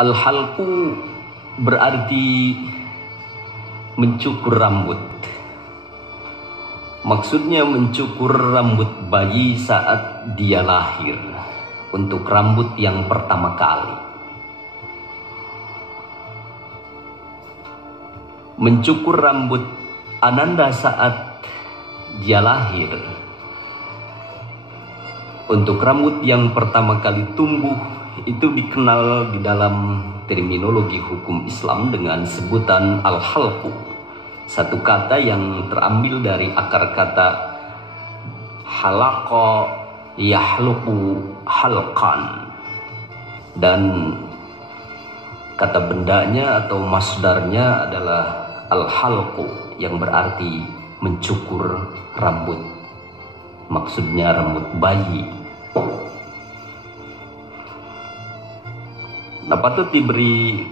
Al-halqu berarti mencukur rambut. Maksudnya mencukur rambut bayi saat dia lahir, untuk rambut yang pertama kali. Mencukur rambut Ananda saat dia lahir, untuk rambut yang pertama kali tumbuh, itu dikenal di dalam terminologi hukum Islam dengan sebutan al-halqu. Satu kata yang terambil dari akar kata halaqa yahluqu halqan, dan kata bendanya atau masdarnya adalah al-halqu, yang berarti mencukur rambut. Maksudnya rambut bayi. Nah, patut diberi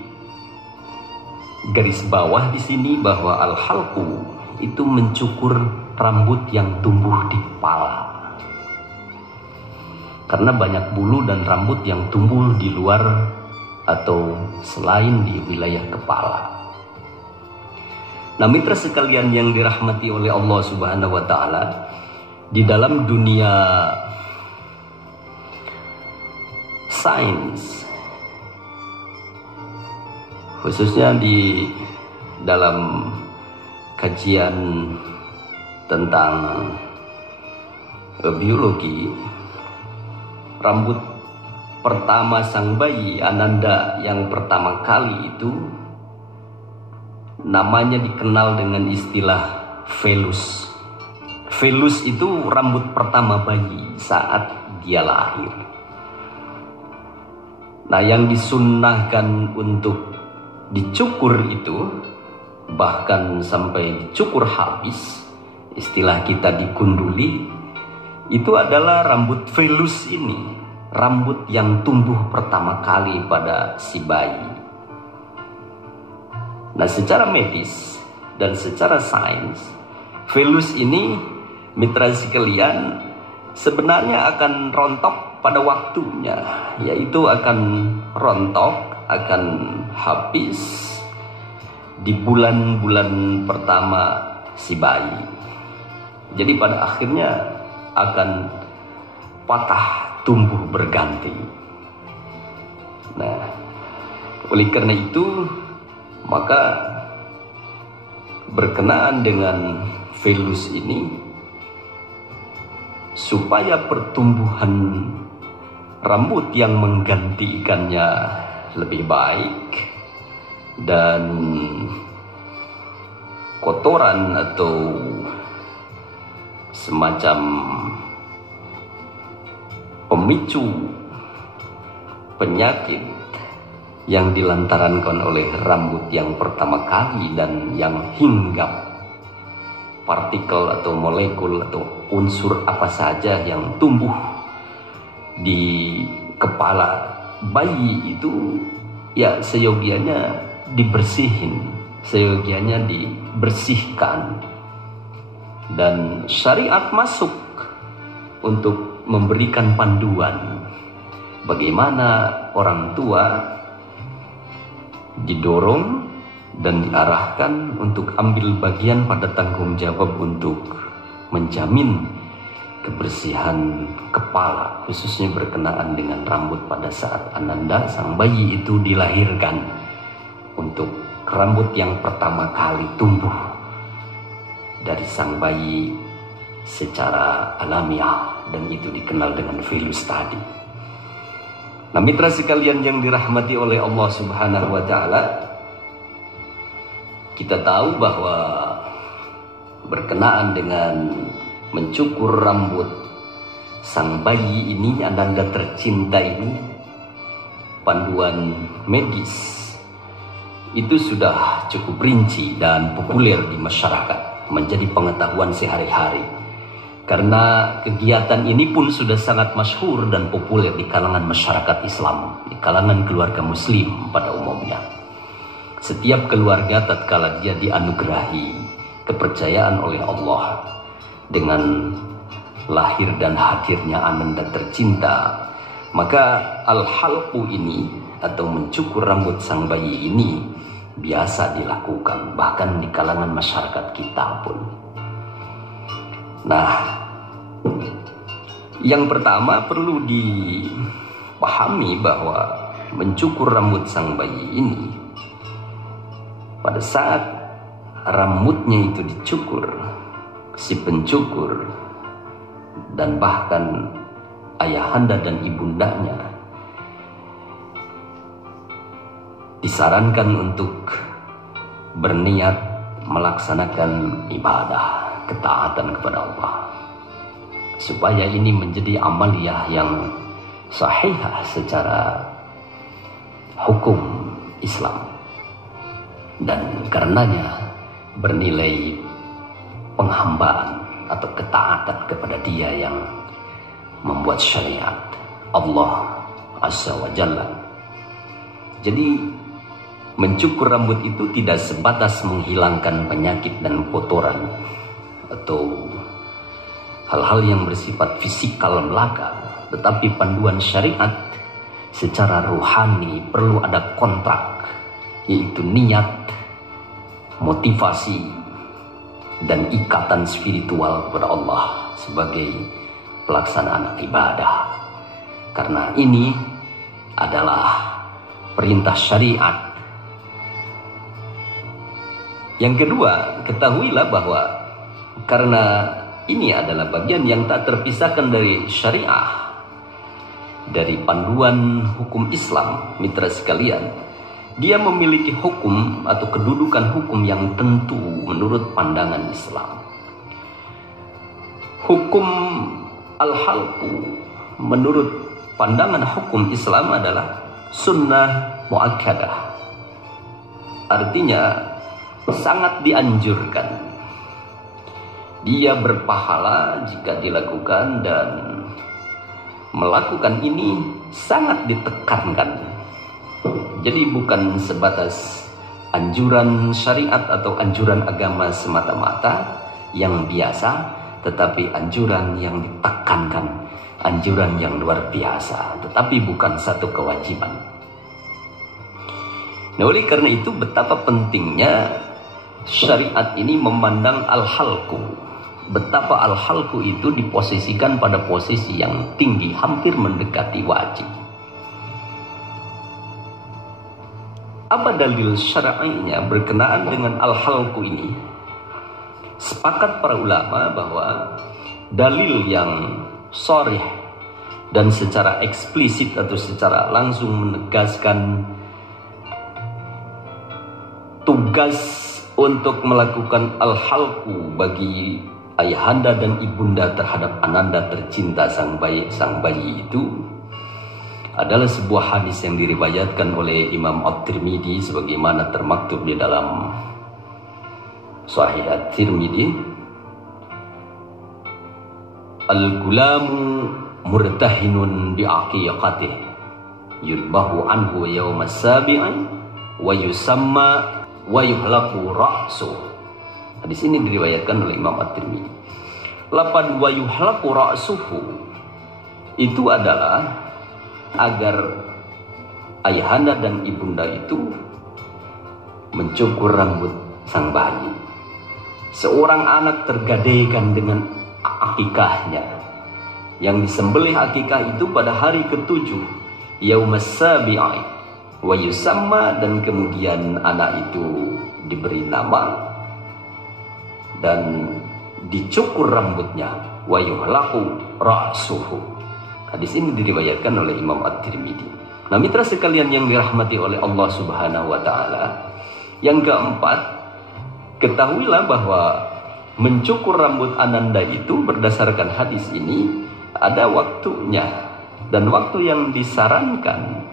garis bawah di sini bahwa al-halqu itu mencukur rambut yang tumbuh di kepala. Karena banyak bulu dan rambut yang tumbuh di luar atau selain di wilayah kepala. Nah, mitra sekalian yang dirahmati oleh Allah Subhanahu wa taala, di dalam dunia sains, khususnya di dalam kajian tentang biologi, rambut pertama sang bayi Ananda yang pertama kali itu namanya dikenal dengan istilah velus. Velus itu rambut pertama bayi saat dia lahir. Nah, yang disunnahkan untuk dicukur itu, bahkan sampai dicukur habis, istilah kita dikunduli, itu adalah rambut velus ini, rambut yang tumbuh pertama kali pada si bayi. Nah, secara medis dan secara sains, velus ini, mitra sekalian, sebenarnya akan rontok pada waktunya, yaitu akan rontok, akan habis di bulan-bulan pertama si bayi. Jadi pada akhirnya akan patah, tumbuh berganti. Nah, oleh karena itu, maka berkenaan dengan velus ini, supaya pertumbuhan rambut yang menggantikannya lebih baik dan kotoran atau semacam pemicu penyakit yang dilantarankan oleh rambut yang pertama kali dan yang hinggap, partikel atau molekul atau unsur apa saja yang tumbuh di kepala bayi itu, ya seyogianya dibersihin, seyogianya dibersihkan. Dan syariat masuk untuk memberikan panduan bagaimana orang tua didorong dan diarahkan untuk ambil bagian pada tanggung jawab untuk menjamin kebersihan kepala, khususnya berkenaan dengan rambut pada saat Ananda sang bayi itu dilahirkan, untuk rambut yang pertama kali tumbuh dari sang bayi secara alamiah, dan itu dikenal dengan velus tadi. Nah, mitra sekalian yang dirahmati oleh Allah Subhanahu wa taala, kita tahu bahwa berkenaan dengan mencukur rambut sang bayi ini, Ananda tercinta ini, panduan medis itu sudah cukup rinci dan populer di masyarakat, menjadi pengetahuan sehari-hari. Karena kegiatan ini pun sudah sangat masyhur dan populer di kalangan masyarakat Islam, di kalangan keluarga muslim pada umumnya. Setiap keluarga tatkala dia dianugerahi kepercayaan oleh Allah dengan lahir dan hadirnya Ananda tercinta, maka al-halqu ini atau mencukur rambut sang bayi ini biasa dilakukan bahkan di kalangan masyarakat kita pun. Nah, yang pertama perlu dipahami bahwa mencukur rambut sang bayi ini, pada saat rambutnya itu dicukur, si pencukur dan bahkan ayahanda dan ibundanya disarankan untuk berniat melaksanakan ibadah ketaatan kepada Allah, supaya ini menjadi amaliyah yang sahihah secara hukum Islam, dan karenanya bernilai penghambaan atau ketaatan kepada Dia yang membuat syariat Allah Azza wa Jalla. Jadi mencukur rambut itu tidak sebatas menghilangkan penyakit dan kotoran atau hal-hal yang bersifat fisikal belaka, tetapi panduan syariat secara ruhani perlu ada kontrak, yaitu niat, motivasi, dan ikatan spiritual kepada Allah sebagai pelaksanaan ibadah. Karena ini adalah perintah syariat. Yang kedua, ketahuilah bahwa karena ini adalah bagian yang tak terpisahkan dari syariah, dari panduan hukum Islam, mitra sekalian, dia memiliki hukum atau kedudukan hukum yang tentu menurut pandangan Islam. Hukum al-halqu menurut pandangan hukum Islam adalah sunnah muakkadah. Artinya sangat dianjurkan. Dia berpahala jika dilakukan, dan melakukan ini sangat ditekankan. Jadi bukan sebatas anjuran syariat atau anjuran agama semata-mata yang biasa, tetapi anjuran yang ditekankan, anjuran yang luar biasa, tetapi bukan satu kewajiban. Nah, oleh karena itu betapa pentingnya syariat ini memandang al-halqu, betapa al-halqu itu diposisikan pada posisi yang tinggi, hampir mendekati wajib. Apa dalil syar'inya berkenaan dengan al-halqu ini? Sepakat para ulama bahwa dalil yang sharih dan secara eksplisit atau secara langsung menegaskan tugas untuk melakukan al-halqu bagi ayahanda dan ibunda terhadap ananda tercinta sang bayi itu adalah sebuah hadis yang diriwayatkan oleh Imam At-Tirmidzi sebagaimana termaktub di dalam Sahih At-Tirmidzi. Al-gulamu murtahinun bi'aqiqatih yudbahu anhu yawma sabi'i wa yusamma wa yuhlaqu ra'su. Hadis ini diriwayatkan oleh Imam At-Tirmidzi. Lapan wa yuhlaqu ra'suhu itu adalah agar ayahanda dan ibunda itu mencukur rambut sang bayi. Seorang anak tergadaikan dengan akikahnya, yang disembelih akikah itu pada hari ke-7 yaumas sabi'i wa yusamma, dan kemudian anak itu diberi nama dan dicukur rambutnya, wa yuhlaqu ra'suhu. Hadis ini diriwayatkan oleh Imam At-Tirmidzi. Nah, mitra sekalian yang dirahmati oleh Allah Subhanahu wa taala, yang keempat, ketahuilah bahwa mencukur rambut ananda itu berdasarkan hadis ini ada waktunya, dan waktu yang disarankan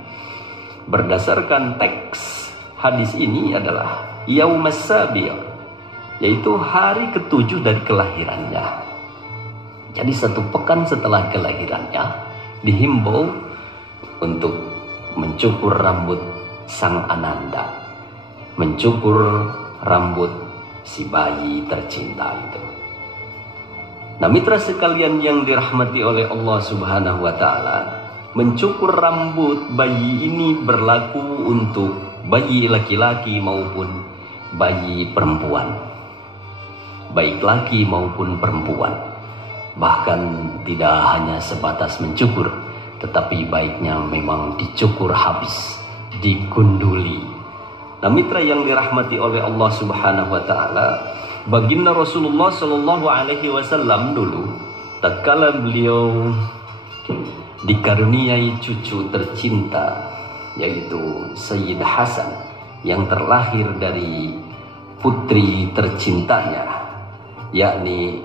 berdasarkan teks hadis ini adalah yaumas sabi', yaitu hari ke-7 dari kelahirannya. Jadi 1 pekan setelah kelahirannya dihimbau untuk mencukur rambut sang ananda, mencukur rambut si bayi tercinta itu. Nah, mitra sekalian yang dirahmati oleh Allah Subhanahu wa taala, mencukur rambut bayi ini berlaku untuk bayi laki-laki maupun bayi perempuan, baik laki maupun perempuan. Bahkan tidak hanya sebatas mencukur, tetapi baiknya memang dicukur habis, digunduli. Nah, mitra yang dirahmati oleh Allah Subhanahu wa taala, baginda Rasulullah sallallahu alaihi wasallam dulu tatkala beliau dikaruniai cucu tercinta, yaitu Sayyid Hasan yang terlahir dari putri tercintanya, yakni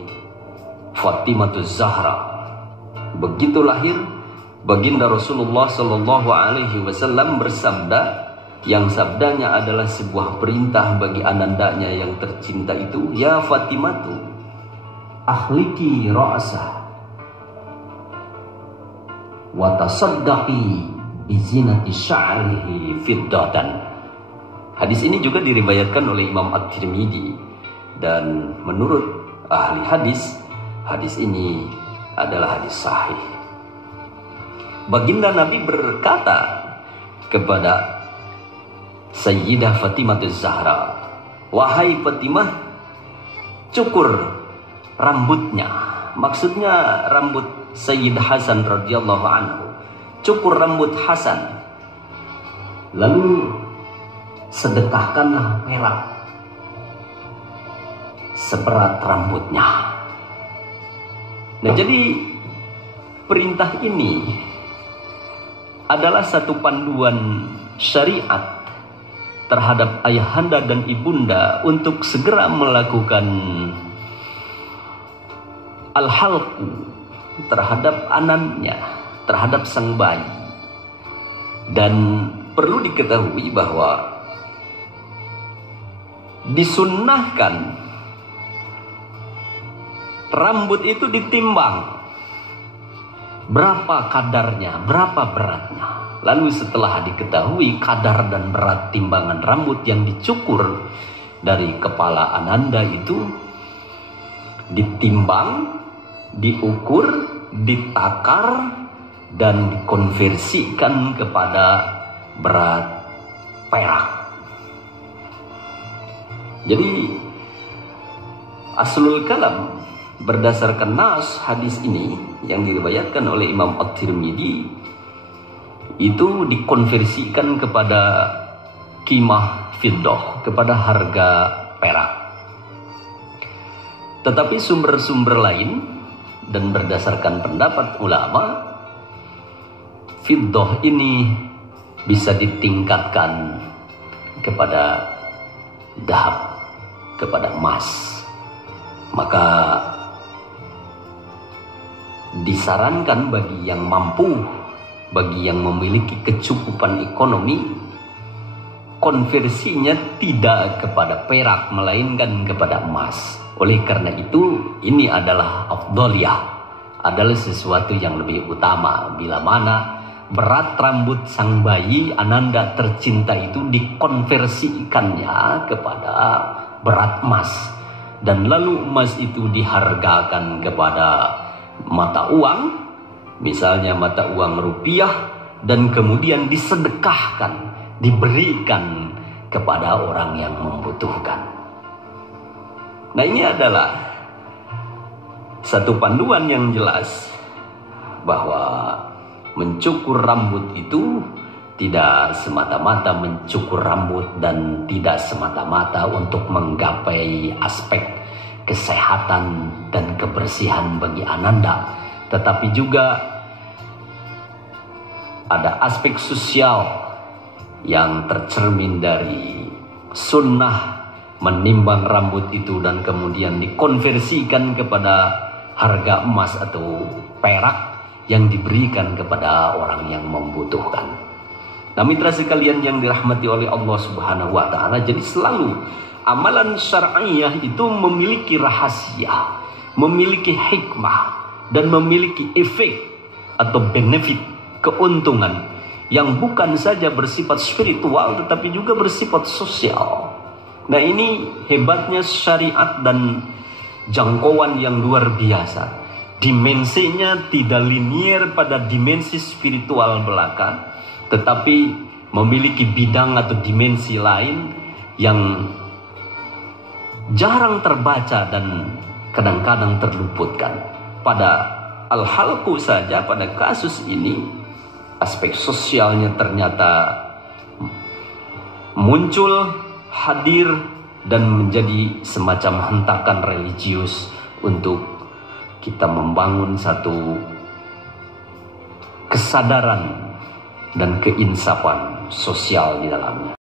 Fatimatuz Zahra. Begitu lahir, baginda Rasulullah sallallahu alaihi wasallam bersabda, yang sabdanya adalah sebuah perintah bagi anandanya yang tercinta itu, ya Fatimatu, ahliki ra'sah wa tasaddaqi bizinati sya'rihi fiddatan. Hadis ini juga diriwayatkan oleh Imam At-Tirmidzi, dan menurut ahli hadis, hadis ini adalah hadis sahih. Baginda Nabi berkata kepada Sayyidah Fatimatuz Zahra, wahai Fatimah, cukur rambutnya. Maksudnya rambut Sayyid Hasan radhiyallahu anhu. Cukur rambut Hasan, lalu sedekahkanlah perak seberat rambutnya. Nah, jadi perintah ini adalah satu panduan syariat terhadap ayahanda dan ibunda untuk segera melakukan al-halqu terhadap anaknya, terhadap sang bayi. Dan perlu diketahui bahwa disunnahkan rambut itu ditimbang berapa kadarnya, berapa beratnya. Lalu setelah diketahui kadar dan berat timbangan rambut yang dicukur dari kepala ananda itu, ditimbang, diukur, ditakar, dan dikonversikan kepada berat perak. Jadi aslul kalam berdasarkan nas hadis ini yang diriwayatkan oleh Imam At-Tirmidzi itu dikonversikan kepada qimah fiddah, kepada harga perak. Tetapi sumber-sumber lain dan berdasarkan pendapat ulama, fiddah ini bisa ditingkatkan kepada dahab, kepada emas. Maka disarankan bagi yang mampu, bagi yang memiliki kecukupan ekonomi, konversinya tidak kepada perak melainkan kepada emas. Oleh karena itu, ini adalah afdaliyah, adalah sesuatu yang lebih utama bila mana berat rambut sang bayi ananda tercinta itu dikonversikannya kepada berat emas, dan lalu emas itu dihargakan kepada mata uang, misalnya mata uang rupiah, dan kemudian disedekahkan, diberikan kepada orang yang membutuhkan. Nah, ini adalah satu panduan yang jelas bahwa mencukur rambut itu tidak semata-mata mencukur rambut dan tidak semata-mata untuk menggapai aspek kesehatan dan kebersihan bagi ananda, tetapi juga ada aspek sosial yang tercermin dari sunnah menimbang rambut itu dan kemudian dikonversikan kepada harga emas atau perak yang diberikan kepada orang yang membutuhkan. Nah, mitra sekalian yang dirahmati oleh Allah Subhanahu wa taala, jadi selalu amalan syar'iyah itu memiliki rahasia, memiliki hikmah, dan memiliki efek atau benefit, keuntungan yang bukan saja bersifat spiritual tetapi juga bersifat sosial. Nah, ini hebatnya syariat dan jangkauan yang luar biasa. dimensinya tidak linier pada dimensi spiritual belaka, tetapi memiliki bidang atau dimensi lain yang jarang terbaca dan kadang-kadang terluputkan. Pada Al-Halqu saja, pada kasus ini, aspek sosialnya ternyata muncul, hadir, dan menjadi semacam hentakan religius untuk kita membangun satu kesadaran dan keinsafan sosial di dalamnya.